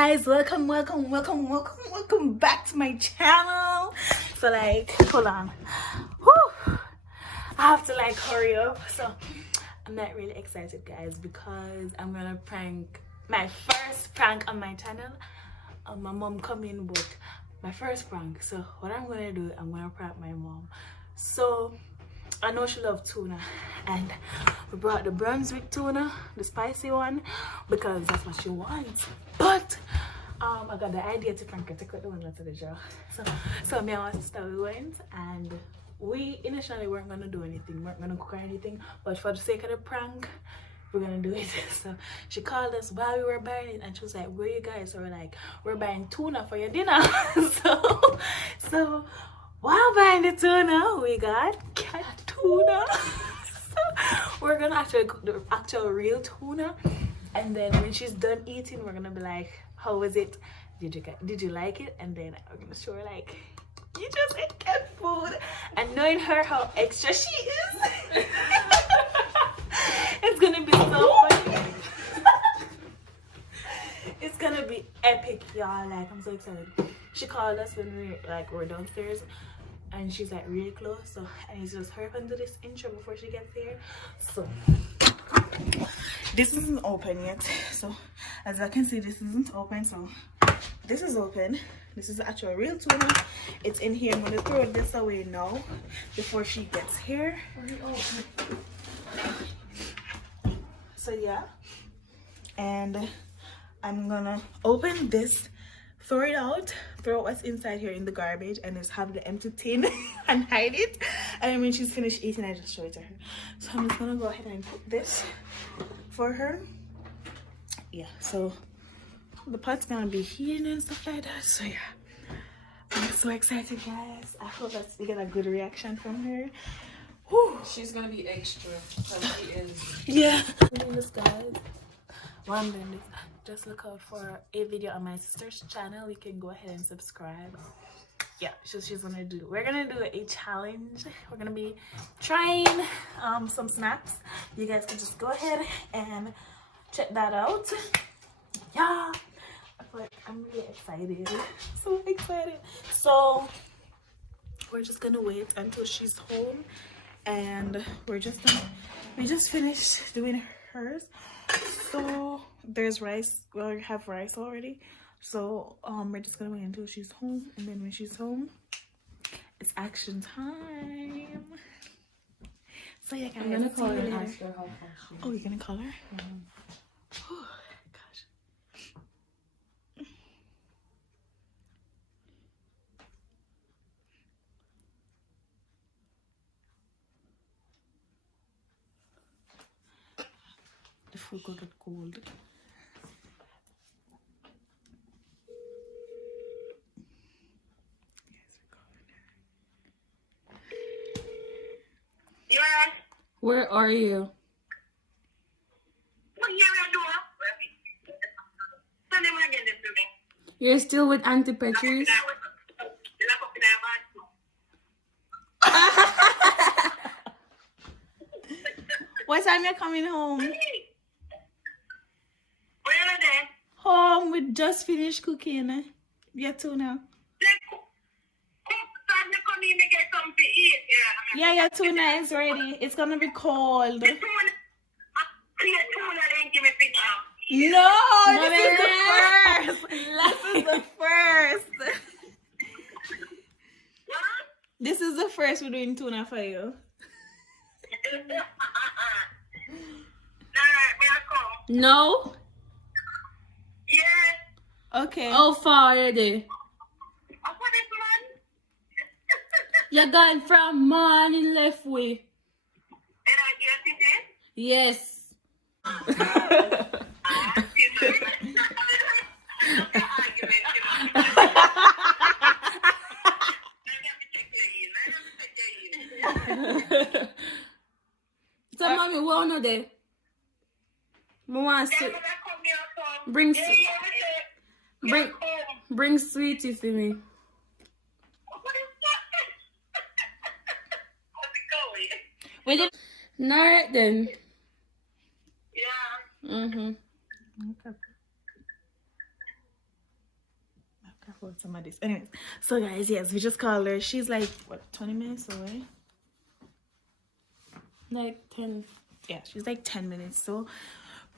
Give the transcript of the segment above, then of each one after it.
guys, welcome back to my channel. So like, hold on. Whew. I have to like hurry up. So I'm not really excited, guys, because I'm gonna prank my first prank on my channel. My mom coming, but my first prank. So what I'm gonna do, I'm gonna prank my mom. So I know she loves tuna, and we brought the Brunswick tuna, the spicy one, because that's what she wants. But I got the idea to prank her, take out the one to the jar. So me and my sister, we went, and we initially weren't gonna do anything, weren't gonna cook or anything, but for the sake of the prank, we're gonna do it. So she called us while we were buying it, and she was like, "Where you guys?" So we're like, "We're buying tuna for your dinner." so while buying the tuna, we got cat tuna. So we're gonna actually cook the actual real tuna, and then when she's done eating, we're gonna be like, "How was it? Did you like it?" And then we're gonna show her like, "You just ate cat food," and knowing her how extra she is, it's gonna be so funny. It's gonna be epic, y'all. Like, I'm so excited. She called us when we're downstairs, and she's like really close, so I need to just hurry up and do this intro before she gets here. So this isn't open yet, so as I can see, this isn't open. So this is open. This is the actual real tuna. It's in here. I'm gonna throw this away now before she gets here. So yeah, and I'm gonna open this, throw it out, throw what's inside here in the garbage, and just have the empty tin and hide it. And then when she's finished eating, I just show it to her. So I'm just gonna go ahead and cook this for her. Yeah, so the pot's gonna be heating and stuff like that. So yeah, I'm so excited, guys. I hope that we get a good reaction from her. Whew. She's gonna be extra because she is. Yeah. I'm doing this, guys. While I'm doing this, just look out for a video on my sister's channel. You can go ahead and subscribe. Yeah, she's gonna do. We're gonna do a challenge. We're gonna be trying some snacks. You guys can just go ahead and check that out. Yeah, but I'm really excited. So excited. So we're just gonna wait until she's home, and we just finished doing hers. So there's rice. Well, we have rice already. So we're just gonna wait until she's home, and then when she's home, it's action time. So yeah, guys, I'm gonna call her and later. ask her how far she is. Oh, you're gonna call her? Mm-hmm. Gosh. The food got cold. Where are you? You're still with Auntie Petrus? What time you coming home? Home. We just finished cooking. Yeah, tuna. Yeah, your tuna is ready. It's gonna be cold. No, this is the first. This is the first. This is the first we're doing tuna for you. No? Okay. How far are they? You're going from morning left way. Yes. So mommy, what on there? Mama, bring sweetie for me. Alright then. Yeah. Okay. for some of this. Anyways, so guys, yes, we just called her. She's like what, 20 minutes away? Like 10. Yeah, she's like 10 minutes. So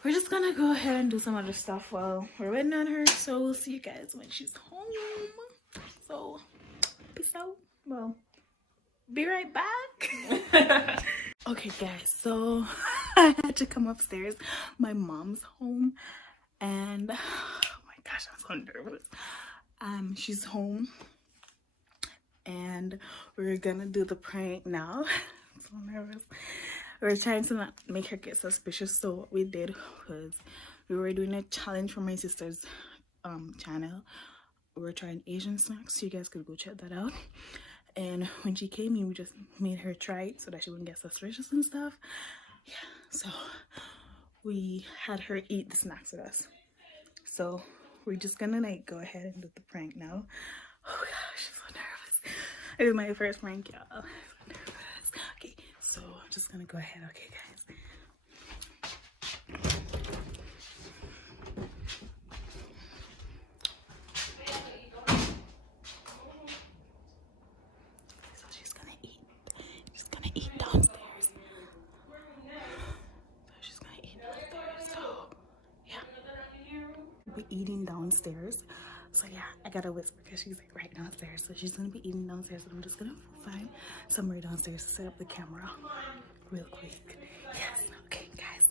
we're just gonna go ahead and do some other stuff while we're waiting on her. So we'll see you guys when she's home. So peace out. Well, be right back. Okay guys, so I had to come upstairs. My mom's home and oh my gosh, I'm so nervous. She's home and we're gonna do the prank now. I'm so nervous. We're trying to not make her get suspicious. So what we did was we were doing a challenge for my sister's channel. We were trying Asian snacks, so you guys could go check that out. And when she came in, we just made her try it so that she wouldn't get suspicious and stuff. Yeah, so we had her eat the snacks with us. So we're just gonna like go ahead and do the prank now. Oh gosh, I'm so nervous. It is my first prank, y'all. I'm so nervous. Okay, so I'm just gonna go ahead. Okay, guys. So she's gonna eat. She's gonna eat downstairs. So she's gonna eat downstairs. So yeah, we're eating downstairs. So yeah, I gotta whisper because she's like right downstairs. So she's gonna be eating downstairs. And I'm just gonna find somewhere downstairs to set up the camera real quick. Yes, okay guys.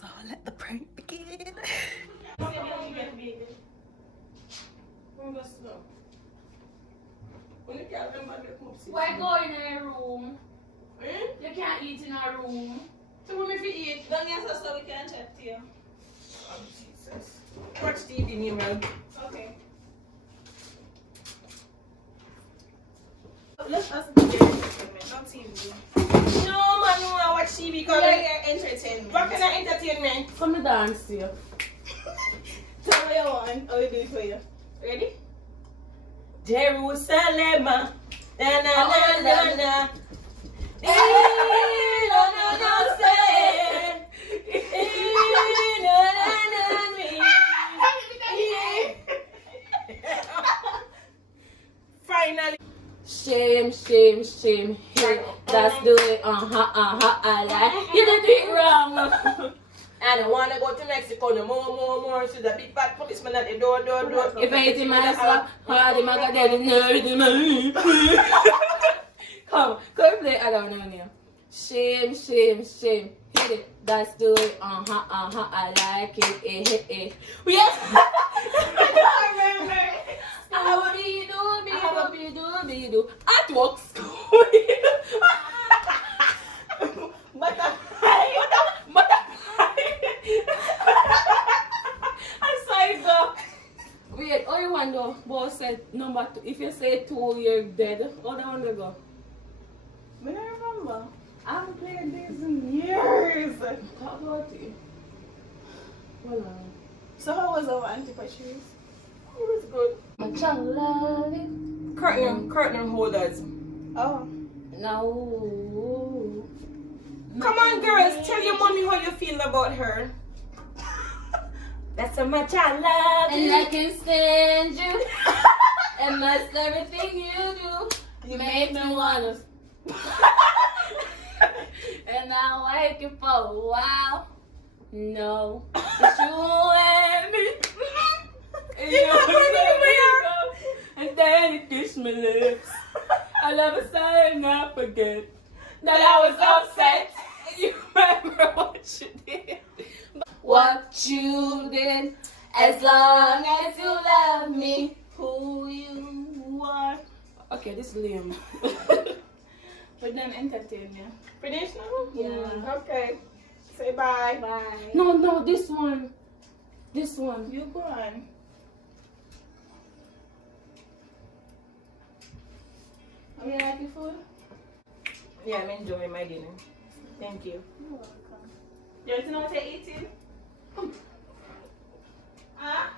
So let the prank begin. Why go in a room? You can't eat in a room. So when we eat, don't you so we can chat to you? Oh Jesus. Watch TV, me well. Okay. Let's us get entertainment, not TV. No man, no I watch TV because I get entertainment. What kind of entertainment? Come to dance here. Tell me you want, I will do it for you. Ready? Jerusalem, na na na na na. Finally. Shame, shame, shame. Hey, that's the way. I like. You did it wrong. I don't want to go to Mexico no more. So the big bad policeman at the door. If I eat in my ass, hard in my goddamn nerd. Come play. I don't know name. Shame, shame, shame. Hit it. That's the way. I like it. Yes. I don't remember. Do. At work. Butterfly. I'm sorry, girl. Wait, all you want though, boss said number 2. If you say 2, you're dead. All that one to go. I don't remember. I haven't played this in years. Talk about it. Hold on. So how was our anti-patrice? It was good. My chocolate. Curtain holders. Oh. No. Come on, girls. Tell your mommy how you feel about her. That's how much I love you. And I can stand you. And that's everything you do. You make me wanna. And I like you for a while. No. But you won't let me. And you and then you kiss my lips. I love a sign not forget that I was upset. You remember what you did. What you did. As long as you love me, who you are. Okay, this is Liam. We're done entertaining you. Finished now? Yeah. Okay. Say bye. Bye. No, this one. This one. You go on. Are you like your food? Yeah, I'm enjoying my dinner. Thank you. You're welcome. You want to know what you're eating? Huh?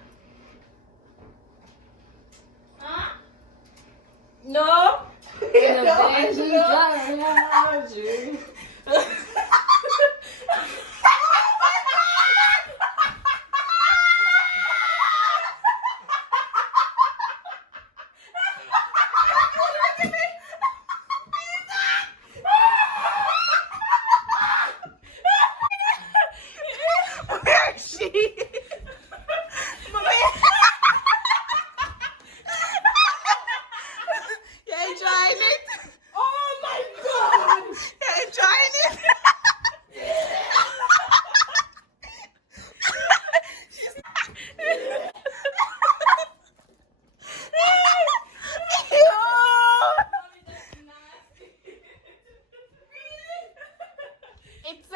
Huh? No?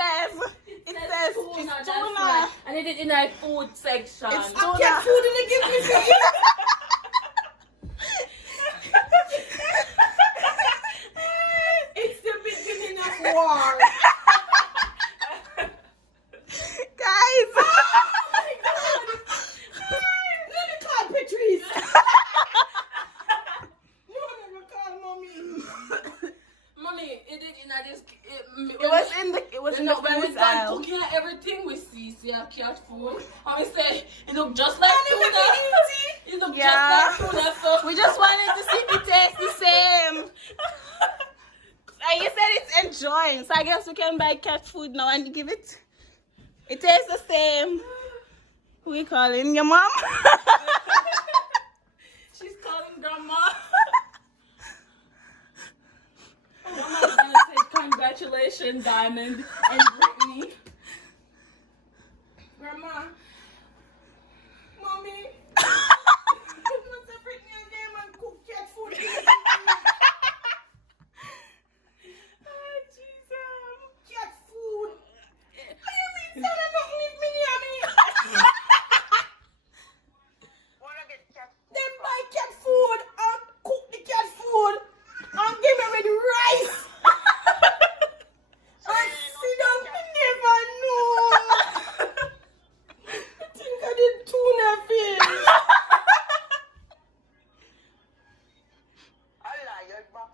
says it's tuna, that's tuna. right. And it is in a food section. It's I tuna. get food and they give me food. It's the beginning of war. Guys. Oh my God. Let me call Patrice. No, never call mommy. Mommy, it is in a this. It was in the when we food done aisle. cooking and everything, we see cat food. And we say it look just like And it tuna. was easy. It look Yeah. just like tuna. So We just wanted to see if it tastes the same. And you said it's enjoying, so I guess we can buy cat food now and give it. It tastes the same. Who you calling? Your mom? she's calling grandma. Grandma's gonna say congratulations, Diamond and Brittany. Grandma. Mommy. What's the Brittany and them and cook cat food? Cat food. What do you mean? Tell them not leave me near me. Them buy cat food and cook the cat food and give me with rice. And sit down, me never know. I think I did tuna fish.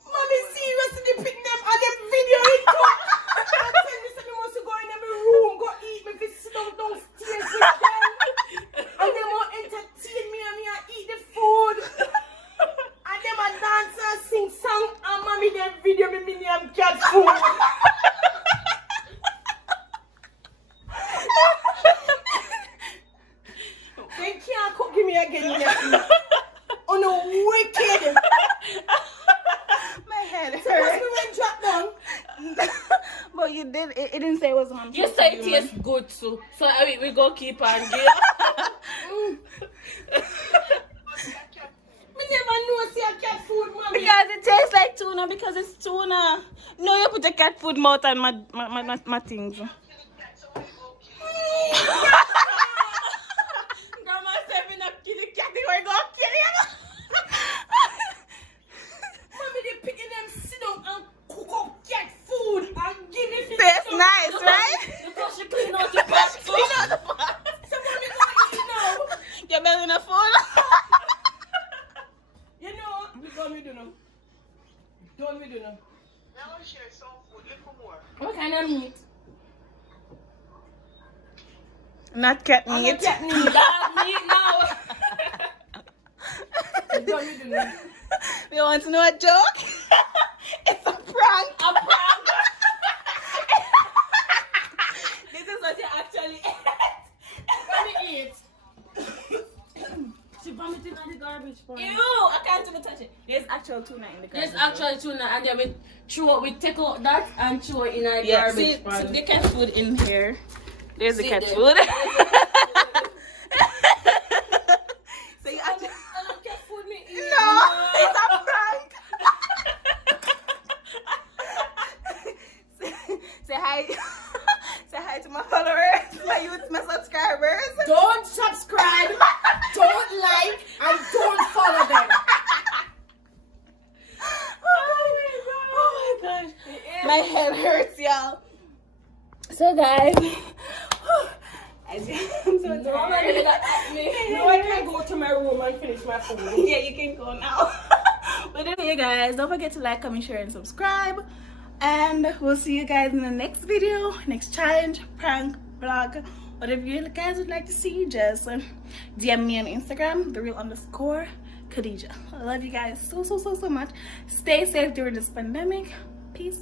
Mommy seriously pick them and them video it up. And tell me something must go in my room, go eat me if it's sit down downstairs with them. And them will entertain me and me and eat the food. And them a dance and sing song and mommy them video me mini and cat food. They can't cook me again. Oh no, wicked. My head Once hurts. we went drop down. But you did. It didn't say it was harmful. You say to it humans. tastes good too. So we go keep on give. Me never know see a cat food, mommy. Because it tastes like tuna because it's tuna. No, you put a cat food mouth on my things. Grandma said we not kill the cat. We're gonna kill him. Mommy, they picking them sit down and cook up cat food and give it to Tastes them. nice, right? Because she clean out the pot. Clean out the pot. So mommy gonna eat now. Your belly not full. You know, we don't do now. Don't we do now? What kind of meat? Not cat I'm meat. not cat meat. Dog meat now. Don't we do now? You want to know a joke? It's a prank. A prank. This is what you actually Mommy eat. She vomited on the garbage pan. Ew, I can't even touch it. There's actual tuna in the There's garbage. actually tuna, and then we take out that and throw it in a Yeah, see, garbage pan. the cat food in here. There's the See cat there. food. So you actually... I don't cat food me eat. No, it's a prank. Say hi. Say hi to my followers, my youth, my subscribers. Don't subscribe, don't like, and don't follow them. Oh my gosh. My head hurts, y'all. So guys, I'm so No, tired. No, I can't go to my room and finish my food. Yeah, you can go now. But anyway, guys, don't forget to like, comment, share, and subscribe. And we'll see you guys in the next video, next challenge, prank, vlog, whatever you guys would like to see. Just DM me on Instagram, _Khadija. I love you guys so much. Stay safe during this pandemic. Peace.